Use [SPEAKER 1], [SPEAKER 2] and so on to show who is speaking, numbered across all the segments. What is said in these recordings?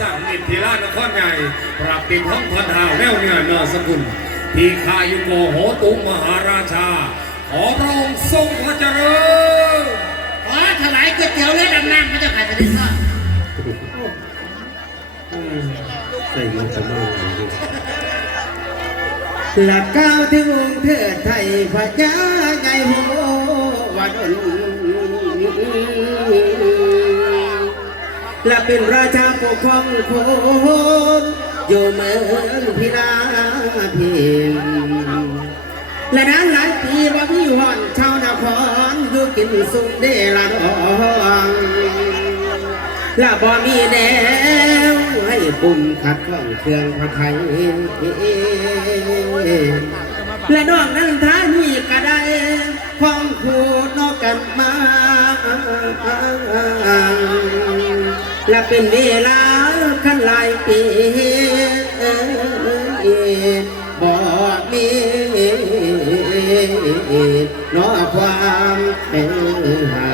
[SPEAKER 1] สั่งนิติราชนครใหญ่ปรับปิดห้องพันธาวแนวเนี่ยนอสกุลที่ข้ายุโกโหตุมหาราชา ขอพระองค์ทรงพระเจริญ
[SPEAKER 2] ขอถวายก๋วยเตี๋ยวเลือดดำน้ำพระเจ้าค่ะเสด็จพ่อ
[SPEAKER 3] ใส่มันจะมากหลักก้าวถึงองค์เทิดไทยพระยาใหญ่โหวัดน และเป็นราชาปกครองคนอยู่เมืองพิลาพิมและนั้นหลายปีว่าพี่หอนชาวนครอยู่กินสุขเดละดองและบ่มีแนวให้ปุ่มขัดข้องเครื่องพระไทยและนอกนั้นท่านี่ก็ได้พ้องคูนอกกันมา และเป็นเวลาคันหลายปีบ่มีนอความเป็นหา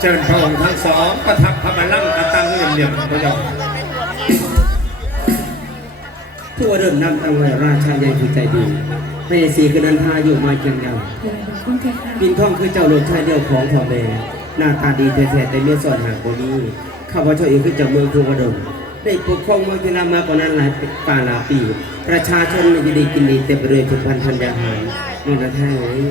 [SPEAKER 1] เชิญพระองค์ทั้งสองประทับพระบัลลังก์กตั้งเหลี่ยมๆพระเจ้า
[SPEAKER 3] ทั่วเริ่มนำตั้งไว้ราชาใหญ่ผู้ใจดี เยซีคือนันทาอยู่มาเกียงดาวปินท่องคือเจ้าโลกชายเดียวของพ่อแม่หน้าตาดีแท้ๆแต่เมียสอนหางบ่มีข้าพเจ้าเองคือเจ้าเมืองภูวดลได้ปกครองเมืองพิรามากกว่านั้นหลายป่าหลายปี ประชาชนยินดีกินดีเต็มไปด้วยทุกพันธัญญาหารนี่นะแท้เอ้ย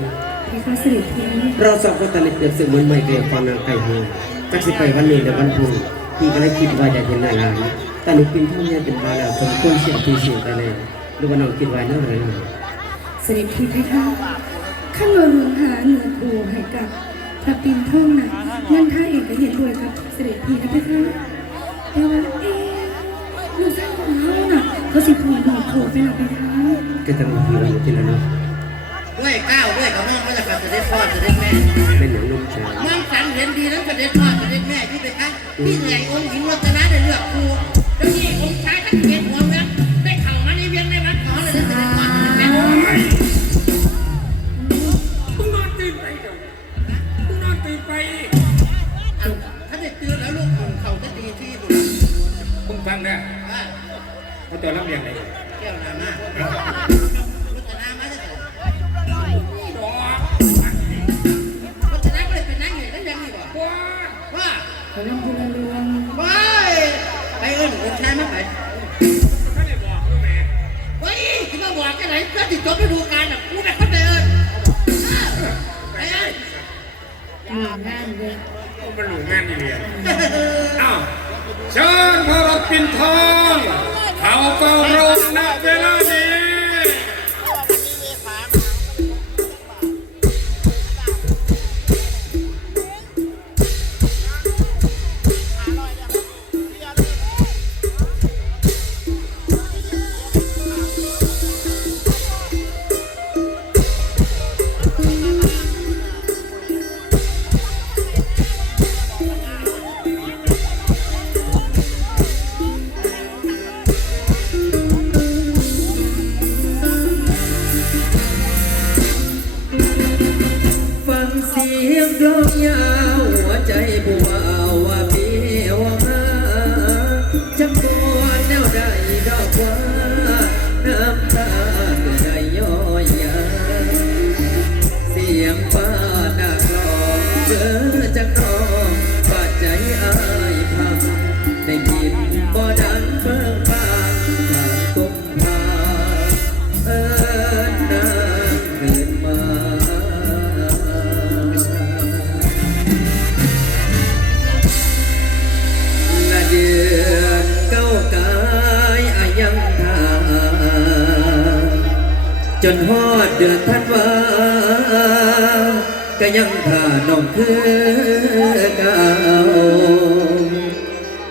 [SPEAKER 4] พี่คะเสด็จพี่
[SPEAKER 3] เราสองคนตอนนี้เปรียบเสมือนไม่เกลียฟังนางไก่เฮงจักสิไปวันนี้หรือวันพรุ่งพี่ก็เลยคิดว่าอยากเห็นหน้าหลานแต่หนูปินท่องเนี่ยเป็นบาแล้วสมควรเสียพี่เสียไปแล้วหรือว่าน้องคิดไว้เนั่นเลย
[SPEAKER 4] เสด็จพี่พี่คะขั้นเราหลวงหาเหนือกูให้กับพระปินท่องน่ะนั่นท่าเอกก็เห็นด้วยกับ เสด็จพี่นะพี่คะแต่ว่าเอ๊ะลูกสาวของเขาน่ะเขาสิพูดบอกโผล่ไปหรอพี่คะ
[SPEAKER 3] ก็จะมีพี่ไว้อยู่ที่นั่นเนาะ
[SPEAKER 2] ด้วยก้าวด้วยกระหม่อมพระเจ้าค่ะเสด็จพ่อเสด็จแม่
[SPEAKER 3] เป็นอย่างนุ่มชาย
[SPEAKER 2] มองสันเห็นดีนั้นเสด็จพ่อเสด็จแม่ที่ไปคะที่เหนื่องค์หญิงรัตนา ถ้าได้ตื่นแล้วลูกของเขาจะดีที่บุญ
[SPEAKER 1] มึงฟังนะ
[SPEAKER 2] ว่า
[SPEAKER 1] พระเจ้าลำเลียงไหน
[SPEAKER 2] แก้วนามา จั
[SPEAKER 4] ง
[SPEAKER 3] จนฮอดเดือนธันวาก็ยังท่าน้องคือเก่า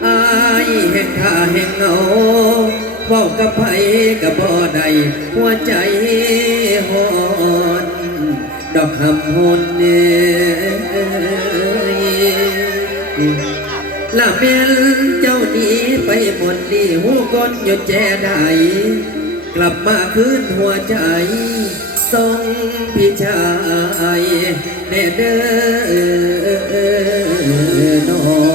[SPEAKER 3] อายแห่งข้าแห่งเงาเว้ากับไผกับบ่ได้หัวใจหอนดอกคำหนเนี่ยลาเมลเจ้าหนี้ไปหมดนี่หูก้นหยุดแจได้ กลับมาคืนหัวใจทรงพี่ชายแน่เด้อ
[SPEAKER 1] น้อ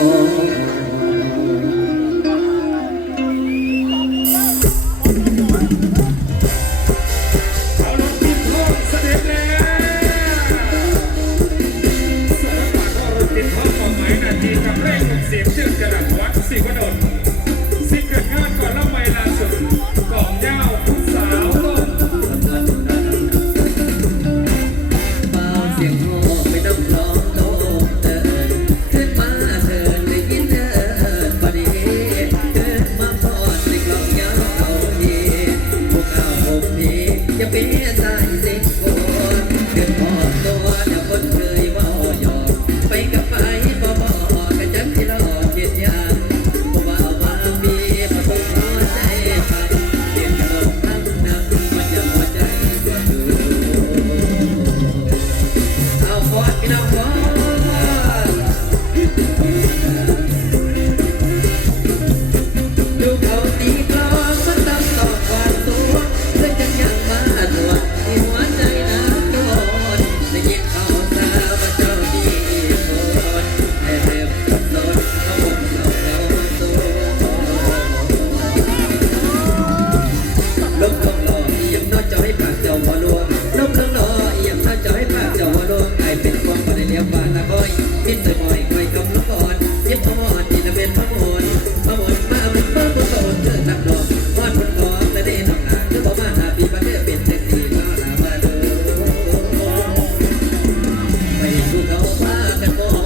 [SPEAKER 5] มาแต่
[SPEAKER 1] โบ